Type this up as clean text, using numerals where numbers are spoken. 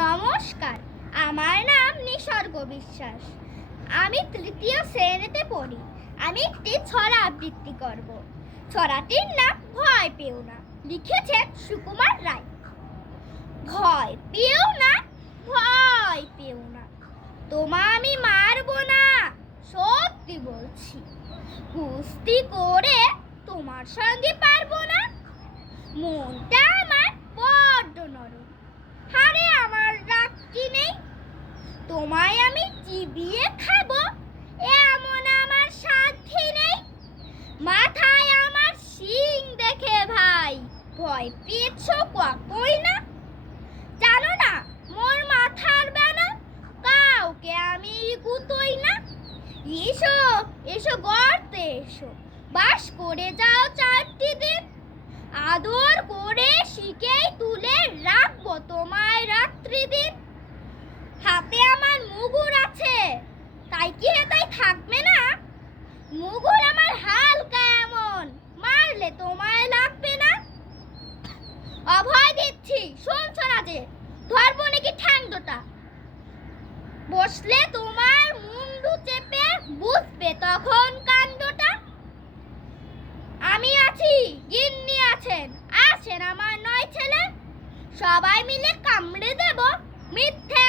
নমস্কার, আমার নাম নিসর্গ বিশ্বাস। আমি তৃতীয় শ্রেণীতে পড়ি। আমি একটি ছড়া আবৃত্তি করব। ছড়াটির নাম ভয় পেও না, লিখেছেন সুকুমার রায়। ভয় পেও না, ভয় পেও না, তোমায় আমি মারবো না, সত্যি বলছি। কুস্তি করে তোমার সঙ্গে পারবো না। মনটা আমার বড্ড নরম, হারে আমার রাগটি নেই। তোমায় আমি চিবিয়ে খাবো, এমন আমার সাধ্যি নেই। মাথায় আমার শিং দেখে ভাই ভয় পেয়েছো কতই না। জানো না মোর মাথার বেনা, কাউকে আমি গুতোই না। এসো এসো গর্তে এসো, বাস করে যাও 4টি দিন। আদর করে শিকেই তুলে রাখবো তোমায় রাত্রি দিন। হাতে আমার মুগুর আছে, তাই কি তাই থাকবে না? মুগুর আমার হালকা এমন, মারলে তোমায় লাগবে না। অভয় দিচ্ছি, শুনছো না যে? ধরবো নাকি ঠ্যাংটা? বসলে তোমার মুন্ডু চেপে বুঝবে তখন কাণ্ডটা। আমি আছি, গিন্নি আছেন, আছেন আমার 9 ছেলে। সবাই মিলে কামড়ে দেব মিথ্যে